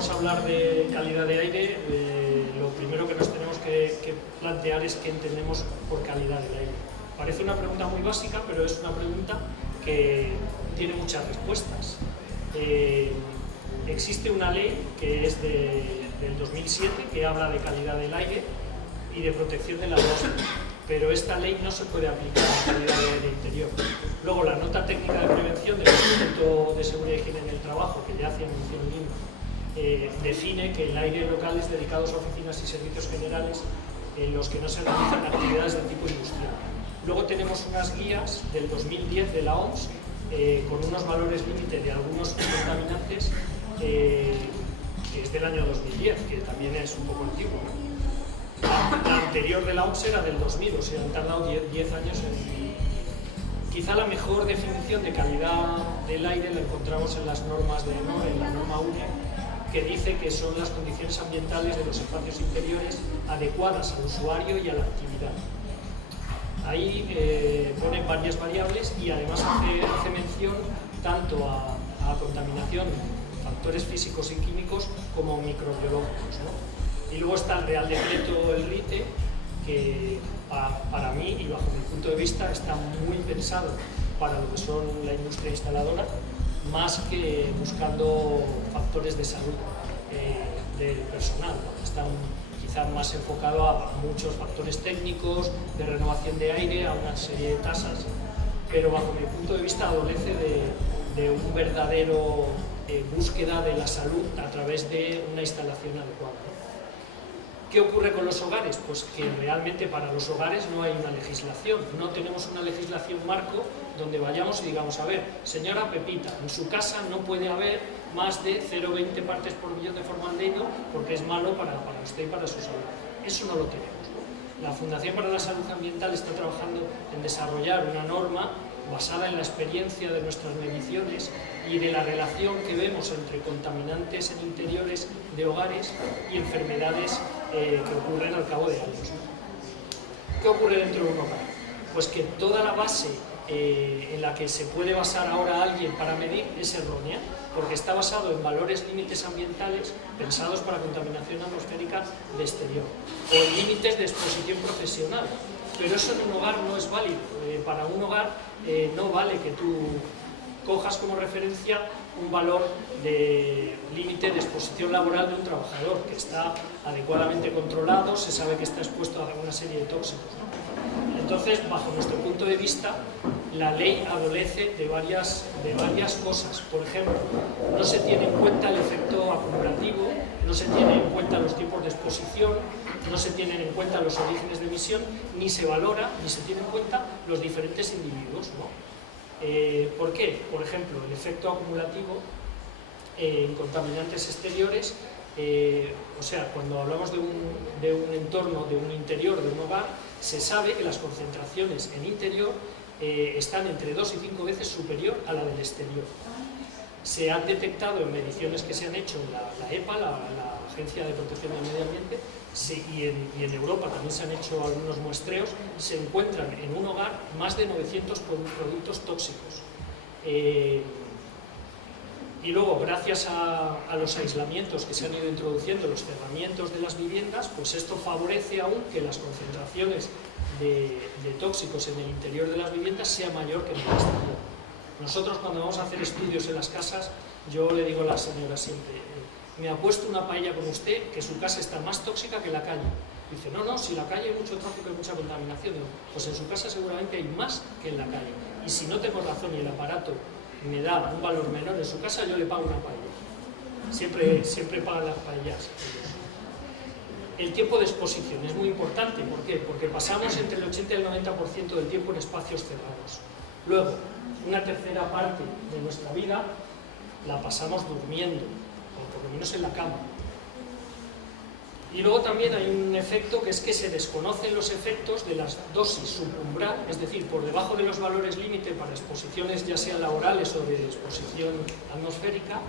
vamos a hablar de calidad de aire, lo primero que nos tenemos que plantear es qué entendemos por calidad del aire. Parece una pregunta muy básica, pero es una pregunta que tiene muchas respuestas. Existe una ley que es del 2007 que habla de calidad del aire y de protección de la atmósfera, pero esta ley no se puede aplicar a la calidad del aire interior. Luego, la nota técnica de prevención del Instituto de Seguridad y Higiene en el Trabajo, que ya hacía mención Lima, define que el aire local es dedicado a oficinas y servicios generales en los que no se realizan actividades de tipo industrial. Luego tenemos unas guías del 2010 de la OMS con unos valores límite de algunos contaminantes que es del año 2010, que también es un poco antiguo, ¿no? La anterior de la OMS era del 2000, o sea, han tardado 10 años en... Quizá la mejor definición de calidad del aire la encontramos en las normas de ENOR, en la norma 1, que dice que son las condiciones ambientales de los espacios interiores adecuadas al usuario y a la actividad. Ahí pone varias variables y además hace mención tanto a contaminación, factores físicos y químicos, como microbiológicos, ¿no? Y luego está el Real Decreto, el RITE, que para mí y bajo mi punto de vista está muy pensado para lo que son la industria instaladora, más que buscando factores de salud del personal, ¿no? Está quizá más enfocado a muchos factores técnicos, de renovación de aire, a una serie de tasas, pero bajo mi punto de vista adolece de un verdadero búsqueda de la salud a través de una instalación adecuada, ¿no? ¿Qué ocurre con los hogares? Pues que realmente para los hogares no hay una legislación, no tenemos una legislación marco donde vayamos y digamos, a ver, señora Pepita, en su casa no puede haber más de 0,20 partes por millón de formaldehído porque es malo para usted y para su salud. Eso no lo tenemos, ¿no? La Fundación para la Salud Ambiental está trabajando en desarrollar una norma basada en la experiencia de nuestras mediciones y de la relación que vemos entre contaminantes en interiores de hogares y enfermedades que ocurren al cabo de años. ¿Qué ocurre dentro de un hogar? Pues que toda la base en la que se puede basar ahora alguien para medir es errónea, porque está basado en valores límites ambientales pensados para contaminación atmosférica de exterior, o en límites de exposición profesional. Pero eso en un hogar no es válido. Para un hogar no vale que tú cojas como referencia un valor de límite de exposición laboral de un trabajador que está adecuadamente controlado, se sabe que está expuesto a una serie de tóxicos, ¿no? Entonces, bajo nuestro punto de vista, la ley adolece de varias cosas. Por ejemplo, no se tiene en cuenta el efecto acumulativo, no se tiene en cuenta los tiempos de exposición, no se tienen en cuenta los orígenes de emisión, ni se valora, ni se tiene en cuenta los diferentes individuos, ¿no? ¿Por qué? Por ejemplo, el efecto acumulativo en contaminantes exteriores, o sea, cuando hablamos de un entorno, de un interior, de un hogar, se sabe que las concentraciones en interior están entre 2 y 5 veces superior a la del exterior. Se han detectado en mediciones que se han hecho en la EPA, la Agencia de Protección del Medio Ambiente, y en Europa también se han hecho algunos muestreos, se encuentran en un hogar más de 900 productos tóxicos. Y luego, gracias a los aislamientos que se han ido introduciendo, los cerramientos de las viviendas, pues esto favorece aún que las concentraciones de tóxicos en el interior de las viviendas sea mayor que en el exterior. Nosotros, cuando vamos a hacer estudios en las casas, yo le digo a la señora siempre, me ha puesto una paella con usted que su casa está más tóxica que la calle. Dice, no, si la calle hay mucho tráfico y mucha contaminación. Digo, pues en su casa seguramente hay más que en la calle. Y si no tengo razón y el aparato me da un valor menor en su casa, yo le pago una paella. Siempre pagan las paellas. El tiempo de exposición es muy importante. ¿Por qué? Porque pasamos entre el 80 y el 90% del tiempo en espacios cerrados. Luego, una tercera parte de nuestra vida la pasamos durmiendo, o por lo menos en la cama. Y luego también hay un efecto que es que se desconocen los efectos de las dosis subumbral, es decir, por debajo de los valores límite para exposiciones ya sean laborales o de exposición atmosférica,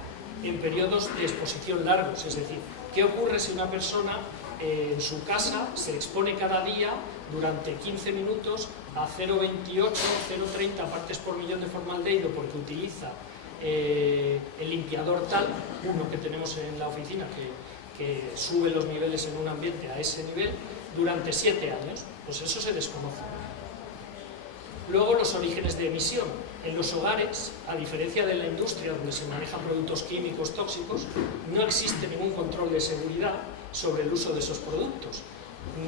en periodos de exposición largos. Es decir, ¿qué ocurre si una persona en su casa se expone cada día durante 15 minutos a 0,28, 0,30 partes por millón de formaldehído porque utiliza el limpiador tal, uno que tenemos en la oficina que sube los niveles en un ambiente a ese nivel durante 7 años, pues eso se desconoce. Luego, los orígenes de emisión. En los hogares, a diferencia de la industria donde se manejan productos químicos tóxicos, no existe ningún control de seguridad sobre el uso de esos productos.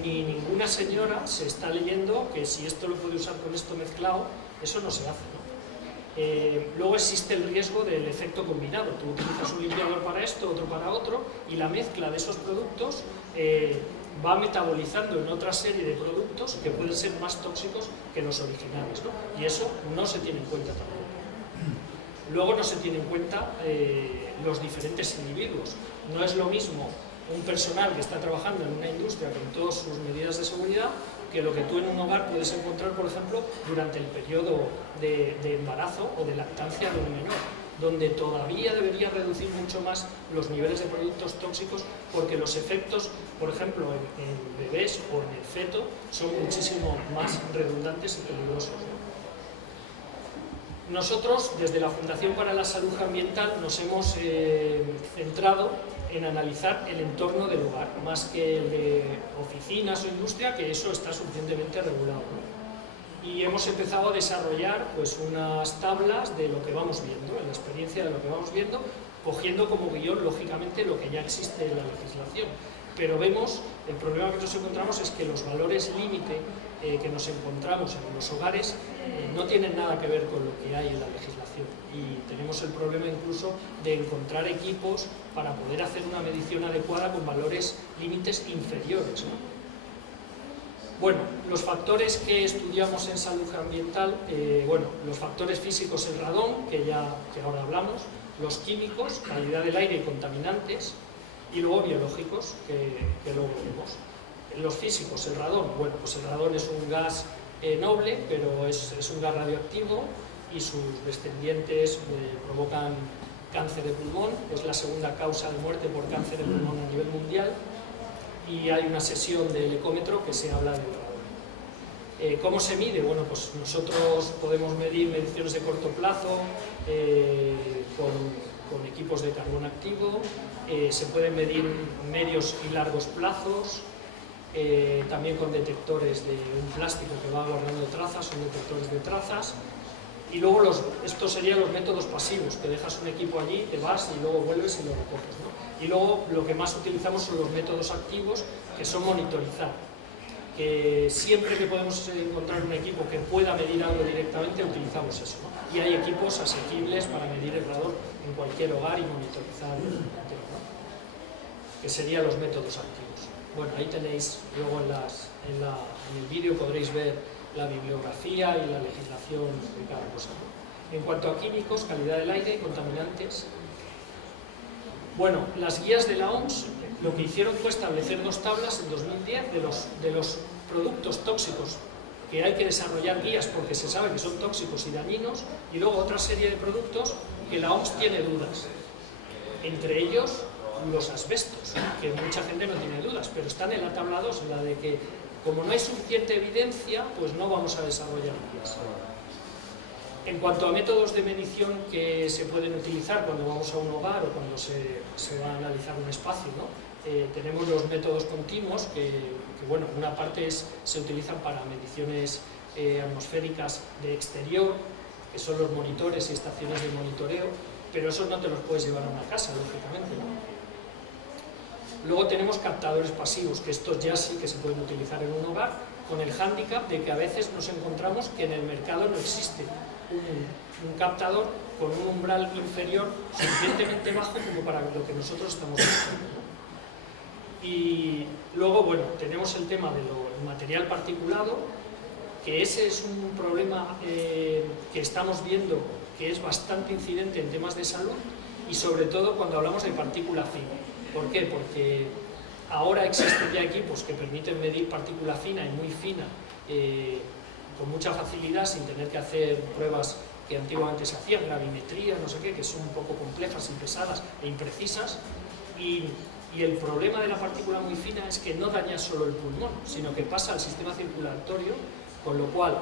Ni ninguna señora se está leyendo que si esto lo puede usar con esto mezclado, eso no se hace, ¿no? Luego existe el riesgo del efecto combinado. Tú utilizas un limpiador para esto, otro para otro, y la mezcla de esos productos va metabolizando en otra serie de productos que pueden ser más tóxicos que los originales, ¿no? Y eso no se tiene en cuenta tampoco. Luego no se tiene en cuenta los diferentes individuos. No es lo mismo un personal que está trabajando en una industria con todas sus medidas de seguridad que lo que tú en un hogar puedes encontrar, por ejemplo, durante el periodo de embarazo o de lactancia de un menor, donde todavía debería reducir mucho más los niveles de productos tóxicos, porque los efectos, por ejemplo, en bebés o en el feto, son muchísimo más redundantes y peligrosos, ¿no? Nosotros, desde la Fundación para la Salud Ambiental, nos hemos centrado en analizar el entorno del hogar, más que el de oficinas o industria, que eso está suficientemente regulado, ¿no? Y hemos empezado a desarrollar pues, unas tablas de lo que vamos viendo, en la experiencia de lo que vamos viendo, cogiendo como guión, lógicamente, lo que ya existe en la legislación. Pero vemos, el problema que nos encontramos es que los valores límite que nos encontramos en los hogares no tienen nada que ver con lo que hay en la legislación. Y tenemos el problema incluso de encontrar equipos para poder hacer una medición adecuada con valores límites inferiores, ¿no? Bueno, los factores que estudiamos en salud ambiental, bueno, los factores físicos, el radón, que ahora hablamos, los químicos, calidad del aire y contaminantes, y luego biológicos, que luego vemos. Los físicos, el radón, bueno, pues el radón es un gas noble, pero es un gas radioactivo y sus descendientes provocan cáncer de pulmón, es la segunda causa de muerte por cáncer de pulmón a nivel mundial, y hay una sesión del ecómetro que se habla del radón. ¿Cómo se mide? Bueno, pues nosotros podemos medir mediciones de corto plazo con equipos de carbón activo, se pueden medir medios y largos plazos, también con detectores de un plástico que va guardando trazas, son detectores de trazas. Y luego estos serían los métodos pasivos, que dejas un equipo allí, te vas y luego vuelves y lo recoges, ¿no? Y luego lo que más utilizamos son los métodos activos, que son monitorizar. Que siempre que podemos encontrar un equipo que pueda medir algo directamente, utilizamos eso, ¿no? Y hay equipos asequibles para medir el radón en cualquier hogar y monitorizar el tema, ¿no? Que serían los métodos activos. Bueno, ahí tenéis, luego en el vídeo podréis ver la bibliografía y la legislación de cada cosa. En cuanto a químicos, calidad del aire y contaminantes, bueno, las guías de la OMS lo que hicieron fue establecer 2 tablas en 2010 de los productos tóxicos, que hay que desarrollar guías porque se sabe que son tóxicos y dañinos, y luego otra serie de productos que la OMS tiene dudas, entre ellos los asbestos, que mucha gente no tiene dudas, pero están en la tabla 2, en la de que como no hay suficiente evidencia, pues no vamos a desarrollar guías. En cuanto a métodos de medición que se pueden utilizar cuando vamos a un hogar o cuando se va a analizar un espacio, ¿no? Tenemos los métodos continuos, que bueno, una parte se utilizan para mediciones atmosféricas de exterior, que son los monitores y estaciones de monitoreo, pero esos no te los puedes llevar a una casa, lógicamente, ¿no? Luego tenemos captadores pasivos, que estos ya sí que se pueden utilizar en un hogar, con el hándicap de que a veces nos encontramos que en el mercado no existe un captador con un umbral inferior suficientemente bajo como para lo que nosotros estamos buscando, ¿no? Y luego, bueno, tenemos el tema del material particulado, que ese es un problema que estamos viendo que es bastante incidente en temas de salud y sobre todo cuando hablamos de partícula fina. ¿Por qué? Porque ahora existen ya equipos que permiten medir partícula fina y muy fina con mucha facilidad sin tener que hacer pruebas que antiguamente se hacían, gravimetría, no sé qué, que son un poco complejas y pesadas e imprecisas. Y el problema de la partícula muy fina es que no daña solo el pulmón, sino que pasa al sistema circulatorio, con lo cual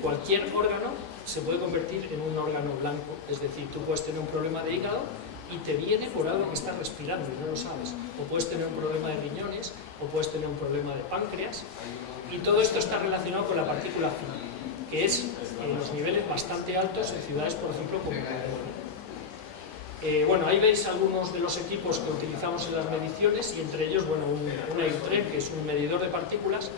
cualquier órgano se puede convertir en un órgano blanco, es decir, tú puedes tener un problema de hígado y te viene por algo que estás respirando y no lo sabes, o puedes tener un problema de riñones, o puedes tener un problema de páncreas, y todo esto está relacionado con la partícula fina, que es en los niveles bastante altos en ciudades, por ejemplo, como Nueva. Bueno, ahí veis algunos de los equipos que utilizamos en las mediciones, y entre ellos, bueno, un Airtrem, que es un medidor de partículas.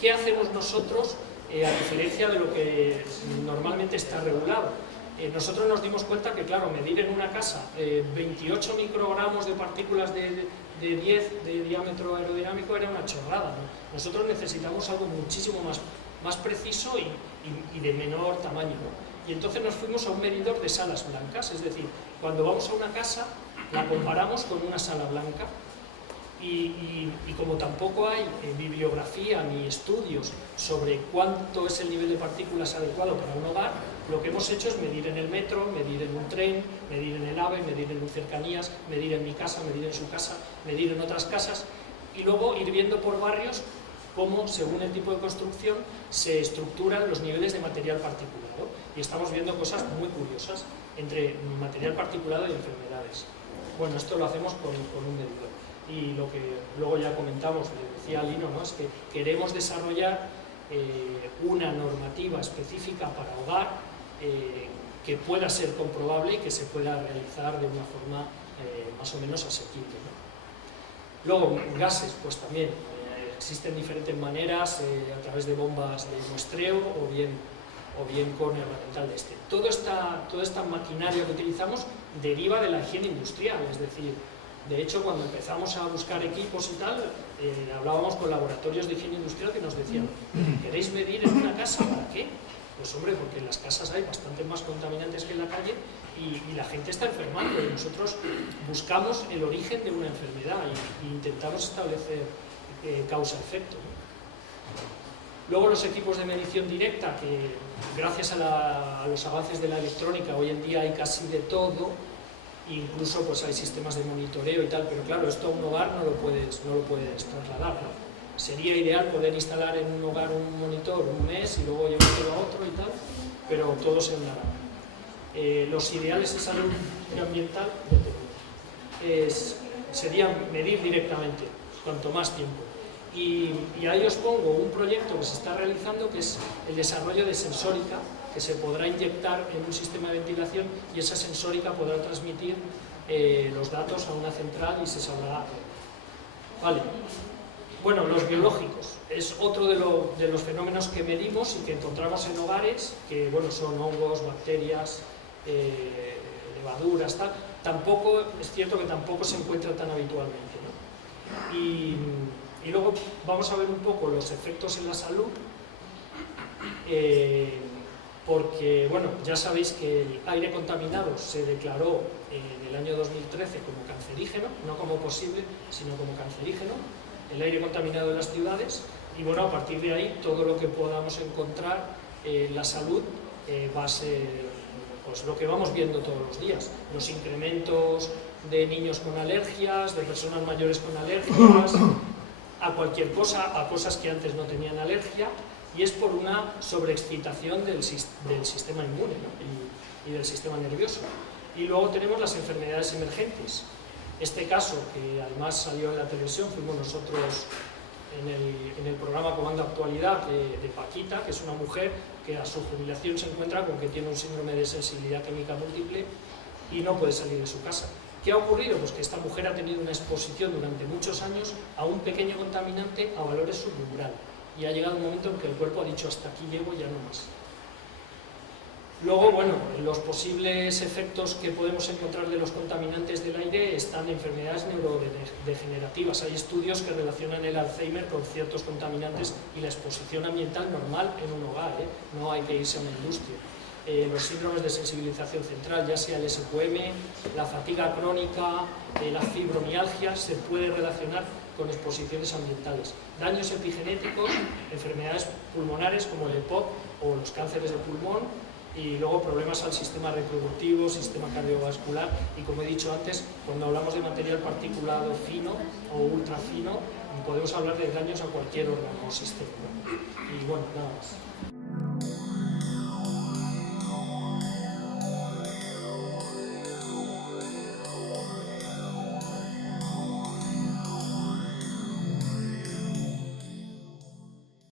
¿Qué hacemos nosotros, a diferencia de lo que normalmente está regulado? Nosotros nos dimos cuenta que, claro, medir en una casa 28 microgramos de partículas de 10 de diámetro aerodinámico era una chorrada, ¿no? Nosotros necesitamos algo muchísimo más preciso y de menor tamaño, ¿no? Y entonces nos fuimos a un medidor de salas blancas, es decir, cuando vamos a una casa la comparamos con una sala blanca, y como tampoco hay bibliografía ni estudios sobre cuánto es el nivel de partículas adecuado para un hogar, lo que hemos hecho es medir en el metro, medir en un tren, medir en el AVE, medir en un cercanías, medir en mi casa, medir en su casa, medir en otras casas, y luego ir viendo por barrios cómo, según el tipo de construcción, se estructuran los niveles de material particulado. Y estamos viendo cosas muy curiosas entre material particulado y enfermedades. Bueno, esto lo hacemos con un medidor. Y lo que luego ya comentamos, le decía Lino, ¿no? Es que queremos desarrollar una normativa específica para hogar que pueda ser comprobable y que se pueda realizar de una forma más o menos asequible, ¿no? Luego, gases, pues también existen diferentes maneras, a través de bombas de muestreo o bien con herramental de este. Toda esta maquinaria que utilizamos deriva de la higiene industrial, es decir, de hecho, cuando empezamos a buscar equipos y tal, hablábamos con laboratorios de higiene industrial que nos decían: ¿queréis medir en una casa? ¿Para qué? Pues hombre, porque en las casas hay bastante más contaminantes que en la calle y la gente está enfermando, y nosotros buscamos el origen de una enfermedad e intentamos establecer causa-efecto, ¿no? Luego los equipos de medición directa, que gracias a los avances de la electrónica hoy en día hay casi de todo. Incluso pues hay sistemas de monitoreo y tal, pero claro, esto a un hogar no lo puedes trasladar, ¿no? Sería ideal poder instalar en un hogar un monitor un mes y luego llevarlo a otro y tal, pero todo se andará. Los ideales de salud ambiental serían medir directamente, cuanto más tiempo. Y ahí os pongo un proyecto que se está realizando, que es el desarrollo de sensórica, que se podrá inyectar en un sistema de ventilación, y esa sensórica podrá transmitir los datos a una central y se sabrá. Vale. Bueno, los biológicos es otro de los fenómenos que medimos y que encontramos en hogares, que bueno, son hongos, bacterias, levaduras, tal. Tampoco, es cierto que tampoco se encuentra tan habitualmente, ¿no? Y luego vamos a ver un poco los efectos en la salud, porque, bueno, ya sabéis que el aire contaminado se declaró en el año 2013 como cancerígeno, no como posible, sino como cancerígeno, el aire contaminado en las ciudades, y bueno, a partir de ahí todo lo que podamos encontrar en la salud va a ser pues lo que vamos viendo todos los días, los incrementos de niños con alergias, de personas mayores con alergias, a cualquier cosa, a cosas que antes no tenían alergia, y es por una sobreexcitación del sistema inmune, ¿no? y del sistema nervioso. Y luego tenemos las enfermedades emergentes. Este caso, que además salió en la televisión, fuimos nosotros en el programa Comando Actualidad de Paquita, que es una mujer que a su jubilación se encuentra con que tiene un síndrome de sensibilidad química múltiple y no puede salir de su casa. ¿Qué ha ocurrido? Pues que esta mujer ha tenido una exposición durante muchos años a un pequeño contaminante a valores subumbral, y ha llegado un momento en que el cuerpo ha dicho: hasta aquí llego, ya no más. Luego, bueno, los posibles efectos que podemos encontrar de los contaminantes del aire están en enfermedades neurodegenerativas. Hay estudios que relacionan el Alzheimer con ciertos contaminantes y la exposición ambiental normal en un hogar, no hay que irse a una industria. Los síndromes de sensibilización central, ya sea el SQM, la fatiga crónica, la fibromialgia, se puede relacionar con exposiciones ambientales. Daños epigenéticos, enfermedades pulmonares como el EPOC o los cánceres de pulmón, y luego problemas al sistema reproductivo, sistema cardiovascular, y como he dicho antes, cuando hablamos de material particulado fino o ultra fino, podemos hablar de daños a cualquier órgano o sistema. Y bueno, nada más.